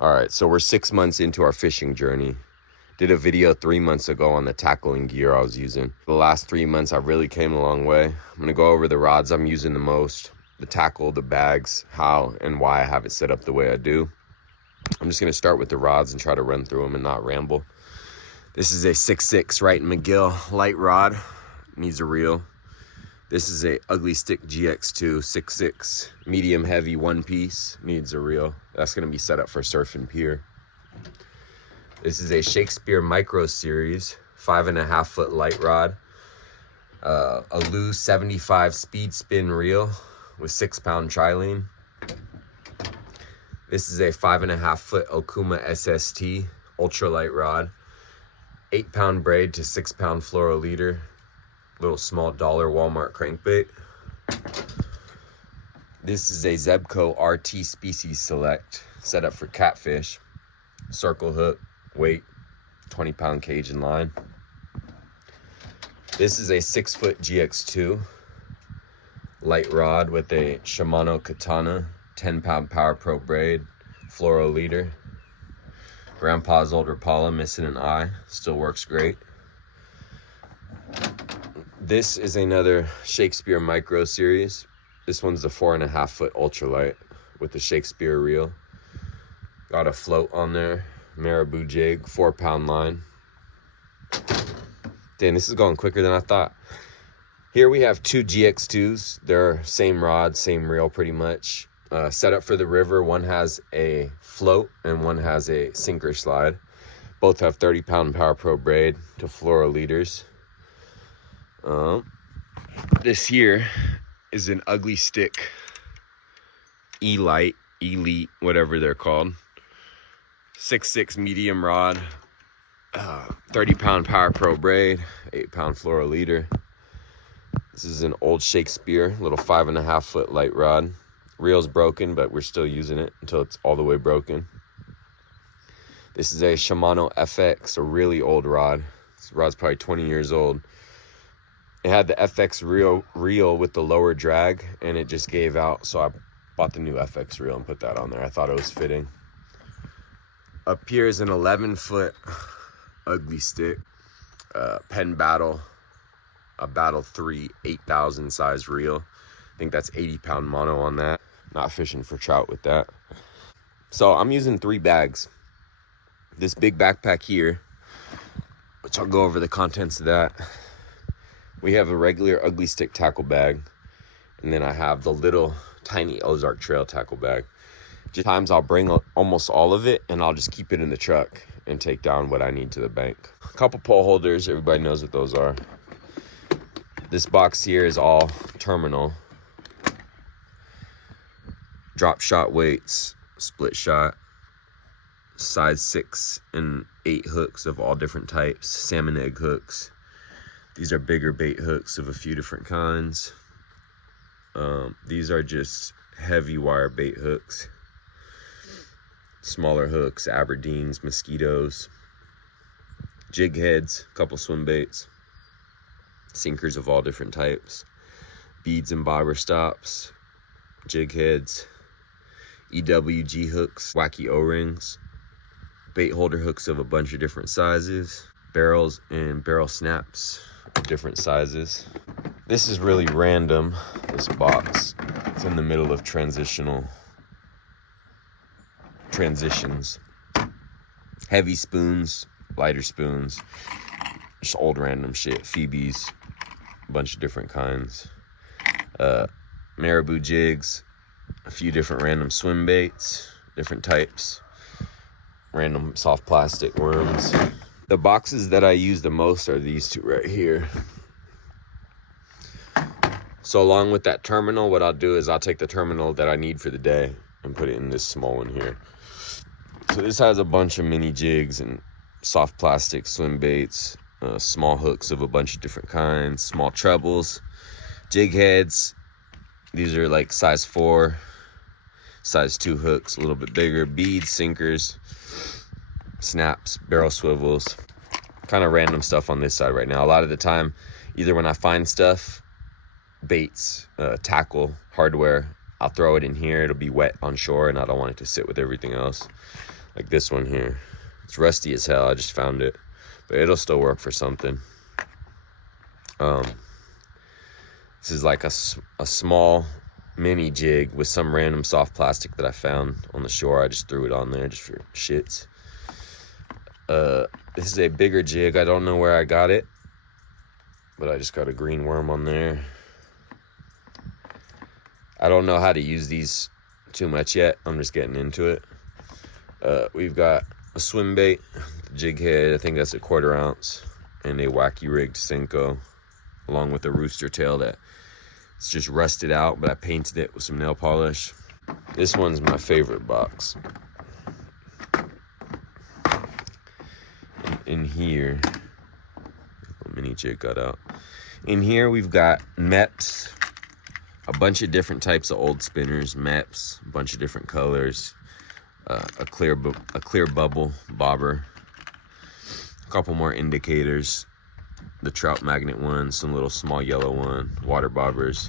All right, so we're 6 months into our fishing journey. Did a video 3 months ago on the tackling gear I was using. The last 3 months, I really came a long way. I'm gonna go over the rods I'm using the most, the tackle, the bags, how and why I have it set up the way I do. I'm just gonna start with the rods and try to run through them and not ramble. This is a 6.6 Wright & McGill light rod, needs a reel. This is a Ugly Stick GX2 6.6 medium heavy one piece, needs a reel. That's gonna be set up for surf and pier. This is a Shakespeare Micro Series 5.5 foot light rod, a loose 75 speed spin reel with 6 pound trilene. This is a 5.5 foot Okuma SST ultralight rod, 8 pound braid to 6 pound fluoroleader, little small dollar Walmart crankbait. This is a Zebco RT Species Select, set up for catfish, circle hook, weight, 20 pound cage and line. This is a 6 foot GX2 light rod with a Shimano Katana 10 pound Power Pro braid, fluoroleader. Grandpa's old Rapala, missing an eye, still works great. This is another Shakespeare Micro Series. This one's the 4.5 foot ultralight with the Shakespeare reel. Got a float on there, marabou jig, 4 pound line. Damn, this is going quicker than I thought. Here we have two GX2s. They're same rod, same reel pretty much. Set up for the river. One has a float and one has a sinker slide. Both have 30 pound Power Pro braid to fluoroleaders. This here is an Ugly Stick E-Light, Elite, whatever they're called. 6.6 medium rod, 30 pound Power Pro braid, 8 pound fluoroleader. This is an old Shakespeare, little 5.5 foot light rod. Reel's broken, but we're still using it until it's all the way broken. This is a Shimano FX, a really old rod. This rod's probably 20 years old. It had the FX reel with the lower drag, and it just gave out, so I bought the new FX reel and put that on there. I thought it was fitting. Up here is an 11 foot Ugly Stick, Penn Battle, a Battle 3 8,000 size reel. I think that's 80 pound mono on that. Not fishing for trout with that. So I'm using 3 bags. This big backpack here, which I'll go over the contents of that. We have a regular Ugly Stick tackle bag, and then I have the little tiny Ozark Trail tackle bag. Just times I'll bring almost all of it, and I'll just keep it in the truck and take down what I need to the bank. A couple pole holders, everybody knows what those are. This box here is all terminal. Drop shot weights, split shot, size 6 and 8 hooks of all different types, salmon egg hooks. These are bigger bait hooks of a few different kinds. These are just heavy wire bait hooks. Smaller hooks, Aberdeens, mosquitoes, jig heads, a couple swim baits, sinkers of all different types, beads and bobber stops, jig heads, EWG hooks, wacky O-rings, bait holder hooks of a bunch of different sizes, barrels and barrel snaps of different sizes. This is really random, this box. It's in the middle of transitions. Heavy spoons, lighter spoons, just old random shit. Phoebes, a bunch of different kinds. Marabou jigs, a few different random swim baits, different types, random soft plastic worms. The boxes that I use the most are these two right here. So along with that terminal, what I'll do is I'll take the terminal that I need for the day and put it in this small one here. So this has a bunch of mini jigs and soft plastic swim baits, small hooks of a bunch of different kinds, small trebles, jig heads. These are like size 4, size 2 hooks, a little bit bigger, beads, sinkers, snaps, barrel swivels, kind of random stuff on this side right now. A lot of the time, either when I find stuff, baits, tackle, hardware, I'll throw it in here. It'll be wet on shore and I don't want it to sit with everything else. Like this one here. It's rusty as hell. I just found it, but it'll still work for something. This is like a small mini jig with some random soft plastic that I found on the shore. I just threw it on there just for shits. This is a bigger jig. I don't know where I got it, but I just got a green worm on there. I don't know how to use these too much yet. I'm just getting into it. We've got a swim bait, jig head, I think that's a 1/4 ounce, and a wacky rigged Senko, along with a rooster tail that it's just rusted out, but I painted it with some nail polish. This one's my favorite box. In here, a mini jig got out. In here we've got MEPs, a bunch of different types of old spinners, MEPs, a bunch of different colors, a clear bubble bobber, a couple more indicators, the trout magnet one, some little small yellow one, water bobbers,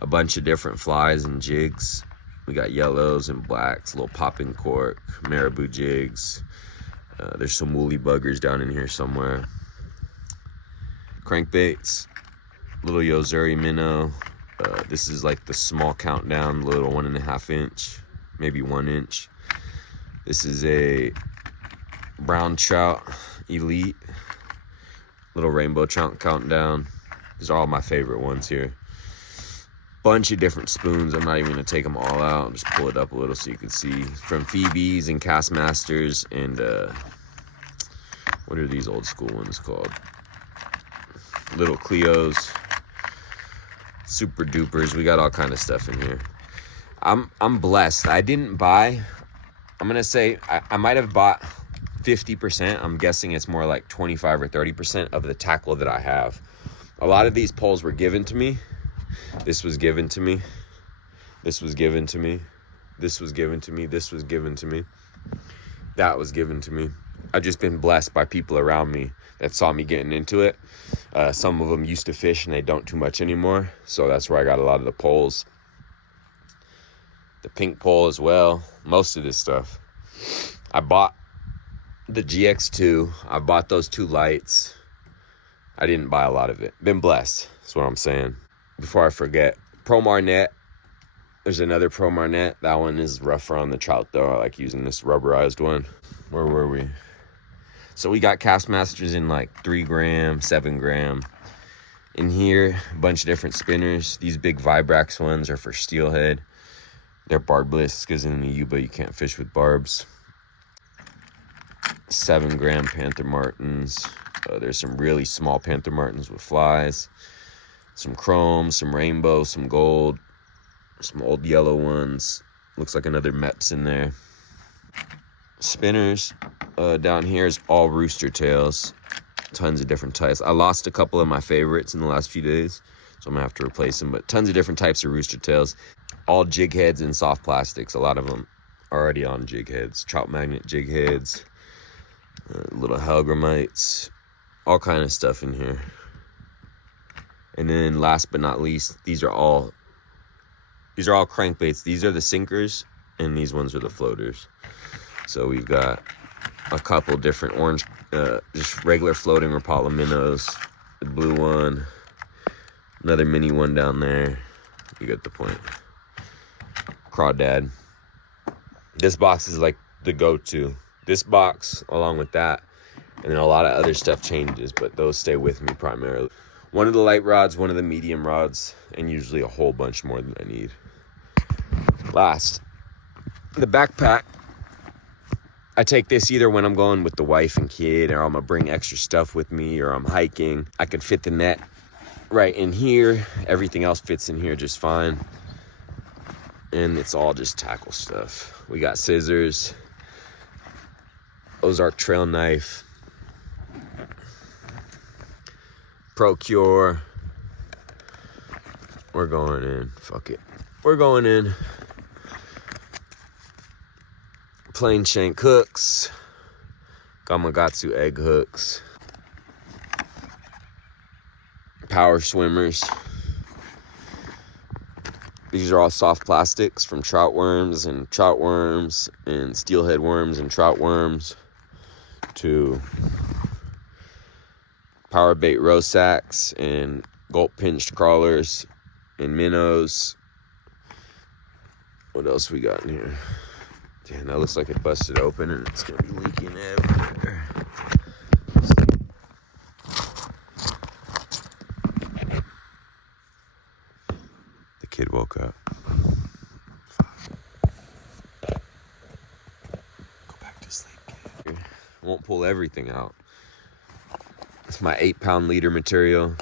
a bunch of different flies and jigs. We got yellows and blacks, little popping cork, marabou jigs. There's some woolly buggers down in here somewhere. Crankbaits, little Yozuri minnow. This is like the small countdown, little 1.5 inch, maybe 1 inch. This is a brown trout elite, little rainbow trout countdown. These are all my favorite ones here. Bunch of different spoons. I'm not even gonna take them all out. I'll just pull it up a little so you can see. From Phoebe's and Castmasters and what are these old school ones called? Little Cleos, Super Dupers. We got all kind of stuff in here. I'm blessed. I didn't buy. I'm gonna say I might have bought 50%. I'm guessing it's more like 25 or 30% of the tackle that I have. A lot of these poles were given to me. This was given to me. This was given to me. This was given to me. This was given to me. That was given to me. I've just been blessed by people around me that saw me getting into it. Some of them used to fish and they don't too much anymore. So that's where I got a lot of the poles. The pink pole as well. Most of this stuff. I bought the GX2. I bought those 2 lights. I didn't buy a lot of it. Been blessed. That's what I'm saying. Before I forget, Promar net. There's another Promar net. That one is rougher on the trout though. I like using this rubberized one. Where were we? So we got Castmasters in like 3 gram, 7 gram. In here, a bunch of different spinners. These big Vibrax ones are for steelhead. They're barbless because in the Yuba you can't fish with barbs. 7 gram Panther Martins. There's some really small Panther Martins with flies. Some chrome, some rainbow, some gold, some old yellow ones. Looks like another MEPS in there. Spinners down here is all rooster tails. Tons of different types. I lost a couple of my favorites in the last few days, so I'm gonna have to replace them. But tons of different types of rooster tails. All jig heads and soft plastics. A lot of them are already on jig heads. Trout magnet jig heads. Little Helgramites. All kind of stuff in here. And then last but not least, these are all crankbaits. These are the sinkers and these ones are the floaters. So we've got a couple different orange, just regular floating Rapala minnows, the blue one, another mini one down there. You get the point. Crawdad. This box is like the go-to. This box, along with that, and then a lot of other stuff changes, but those stay with me primarily. One of the light rods, one of the medium rods, and usually a whole bunch more than I need. Last, the backpack. I take this either when I'm going with the wife and kid, or I'm gonna bring extra stuff with me, or I'm hiking. I can fit the net right in here. Everything else fits in here just fine. And it's all just tackle stuff. We got scissors, Ozark trail knife, Procure. We're going in. Fuck it. We're going in. Plain shank hooks. Gamakatsu egg hooks. Power swimmers. These are all soft plastics from trout worms and steelhead worms and trout worms to power bait roe sacks and gulp pinched crawlers and minnows. What else we got in here? Damn, that looks like it busted open and it's gonna be leaking everywhere. The kid woke up. Go back to sleep, kid. Won't pull everything out. It's my 8-pound leader material,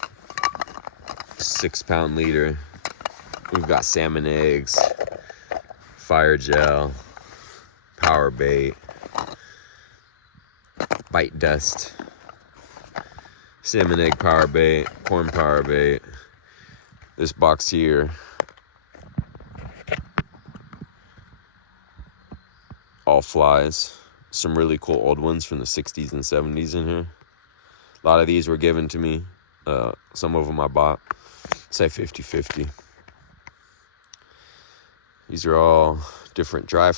6-pound leader. We've got salmon eggs, fire gel, power bait, bite dust, salmon egg power bait, corn power bait. This box here, all flies. Some really cool old ones from the 60s and 70s in here. A lot of these were given to me. Some of them I bought. Say 50-50. These are all different dry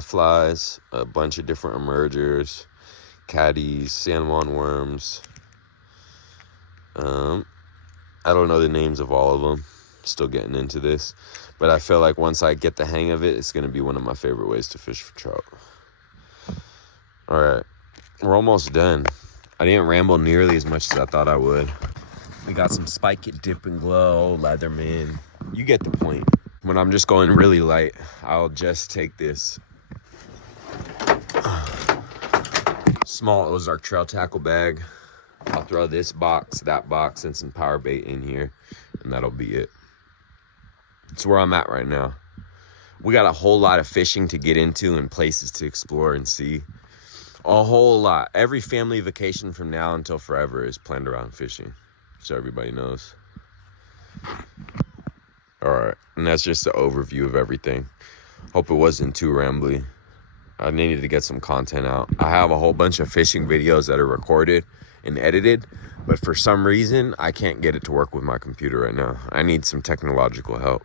flies, a bunch of different emergers, caddies, San Juan worms. I don't know the names of all of them. Still getting into this. But I feel like once I get the hang of it, it's going to be one of my favorite ways to fish for trout. All right, we're almost done. I didn't ramble nearly as much as I thought I would. We got some Spike It Dip and Glow, Leatherman. You get the point. When I'm just going really light, I'll just take this small Ozark Trail tackle bag. I'll throw this box, that box, and some power bait in here, and that'll be it. It's where I'm at right now. We got a whole lot of fishing to get into and places to explore and see. A whole lot. Every family vacation from now until forever is planned around fishing, so everybody knows. All right, and that's just the overview of everything. Hope it wasn't too rambly. I needed to get some content out. I have a whole bunch of fishing videos that are recorded and edited, but for some reason, I can't get it to work with my computer right now. I need some technological help.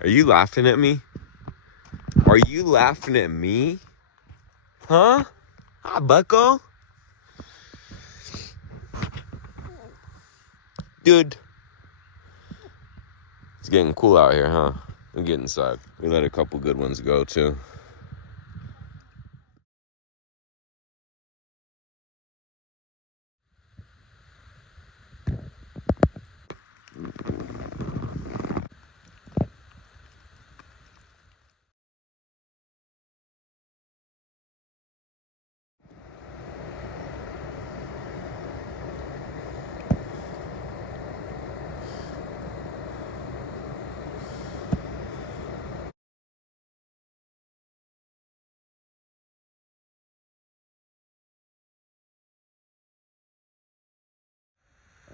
Are you laughing at me? Are you laughing at me? Huh? Hi, bucko. Dude. It's getting cool out here, huh? We'll get inside. We let a couple good ones go, too.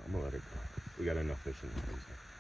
I'm gonna let it go. We got enough fish in the freezer.